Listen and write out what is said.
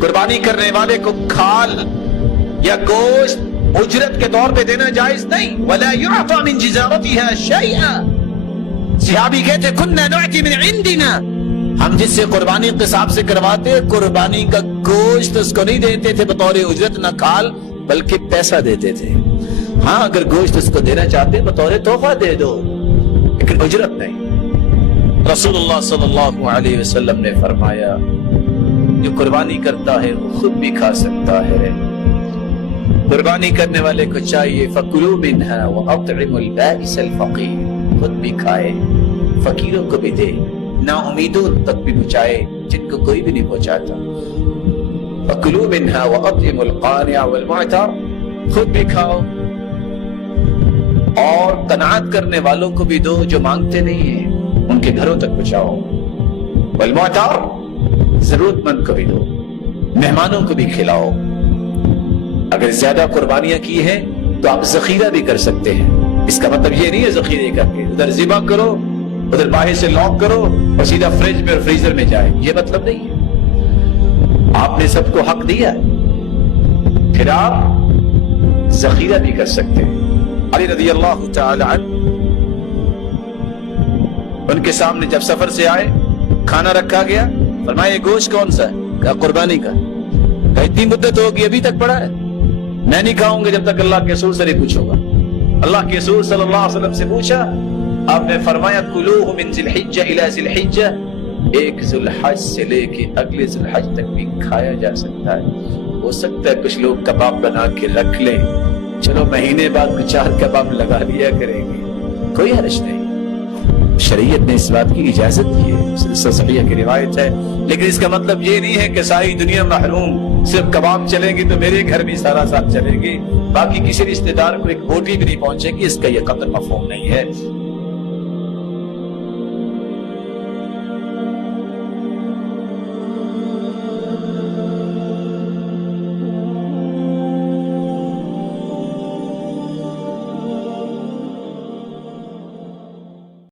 قربانی کرنے والے کو کھال یا گوشت اجرت کے طور پہ دینا جائز نہیں. وَلَا يُعْطَى مِنْ جِزَارَتِهَا شَيْئًا. صحابی کہتے كُنَّا نُعْتِ مِنْ عِنْدِنَا. ہم جس سے قربانی قصاب سے کرواتے قربانی کا گوشت اس کو نہیں دیتے تھے بطور اجرت نہ کھال بلکہ پیسہ دیتے تھے. ہاں اگر گوشت اس کو دینا چاہتے بطور تحفہ دے دو لیکن اجرت نہیں. رسول اللہ صلی اللہ علیہ وسلم نے فرمایا جو قربانی کرتا ہے وہ خود بھی کھا سکتا ہے. قربانی کرنے والے کو چاہیے فَكُلُوا مِنْهَا وَأَطْعِمُوا الْبَائِسَ الْفَقِيرَ. خود بھی کھائے فقیروں کو بھی دے نا امیدوں تک بھی پہنچائے جن کو کوئی بھی نہیں پہنچاتا. فَكُلُوا مِنْهَا وَأَطْعِمُوا الْقَانِعَ وَالْمُعْتَرَ. خود بھی کھاؤ اور قناعت کرنے والوں کو بھی دو جو مانگتے نہیں ہیں ان کے گھروں تک پہنچاؤ. وَالْمُعْتَرَ. ضرورت مند کو بھی دو مہمانوں کو بھی کھلاؤ. اگر زیادہ قربانیاں کی ہیں تو آپ ذخیرہ بھی کر سکتے ہیں. اس کا مطلب یہ نہیں ہے ذخیرے کر کے ادھر ذبح کرو ادھر باہر سے لاک کرو اور سیدھا فریج میں اور فریزر میں جائے. یہ مطلب نہیں ہے. آپ نے سب کو حق دیا پھر آپ ذخیرہ بھی کر سکتے ہیں. علی رضی اللہ تعالی عنہ ان کے سامنے جب سفر سے آئے کھانا رکھا گیا فرمایا یہ گوشت کون سا ہے؟ کہا قربانی کا. کہا اتنی مدت ہوگی ابھی تک پڑا ہے. میں نہیں کھاؤں گا جب تک اللہ کے رسول سے نہیں پوچھوں گا. اللہ کے رسول صلی اللہ علیہ وسلم سے پوچھا آپ نے فرمایا کلوہ من ذی الحجہ الی ذی الحجہ. ایک ذی الحج سے لے کے اگلے ذی الحج تک بھی کھایا جا سکتا ہے. ہو سکتا ہے کچھ لوگ کباب بنا کے رکھ لیں چلو مہینے بعد 4 کباب لگا لیا کریں گے کوئی حرج نہیں. شریعت نے اس بات کی اجازت دی ہے. صحیح کی روایت ہے. لیکن اس کا مطلب یہ نہیں ہے کہ ساری دنیا محروم صرف کباب چلیں گی تو میرے گھر بھی سارا ساتھ چلے گی باقی کسی رشتہ دار کو ایک بوٹی بھی نہیں پہنچے گی. اس کا یہ قدر مفہوم نہیں ہے.